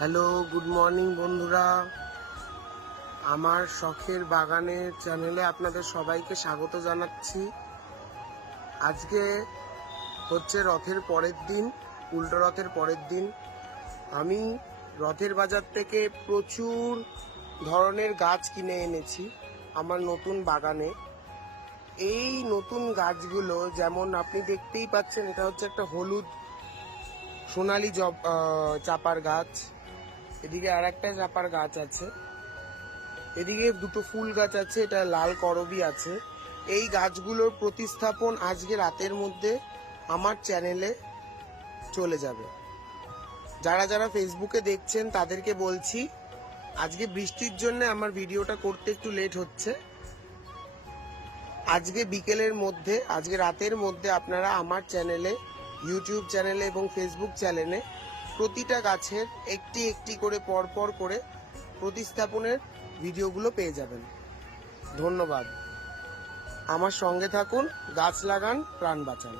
Hello, good morning বন্ধুরা। আমার শখের বাগানের চ্যানেলে আপনাদের সবাইকে স্বাগত জানাচ্ছি। আজকে হচ্ছে রথের পরের দিন, উল্টো রথের পরের দিন। আমি রথের বাজার থেকে প্রচুর ধরনের গাছ কিনে এনেছি আমার নতুন বাগানে। এই নতুন গাছগুলো যেমন আপনি দেখতেই পাচ্ছেন, এটা হচ্ছে একটা হলুদ সোনালী চাপার গাছ। এদিকে আর একটা চাপার গাছ আছে, এদিকে দুটো ফুল গাছ আছে, এটা লাল করবি আছে। এই গাছগুলোর প্রতিস্থাপন আজকে রাতের মধ্যে আমার চ্যানেলে চলে যাবে। যারা যারা ফেসবুকে দেখছেন তাদেরকে বলছি, আজকে বৃষ্টির জন্য আমার ভিডিওটা করতে একটু লেট হচ্ছে। আজকে বিকেলের মধ্যে, আজকে রাতের মধ্যে আপনারা আমার চ্যানেলে, ইউটিউব চ্যানেলে এবং ফেসবুক চ্যানেলে প্রতিটা গাছের একটি একটি করে পরপর করে প্রতিস্থাপনের ভিডিওগুলো পেয়ে যাবেন। ধন্যবাদ। আমার সঙ্গে থাকুন, গাছ লাগান, প্রাণ বাঁচান।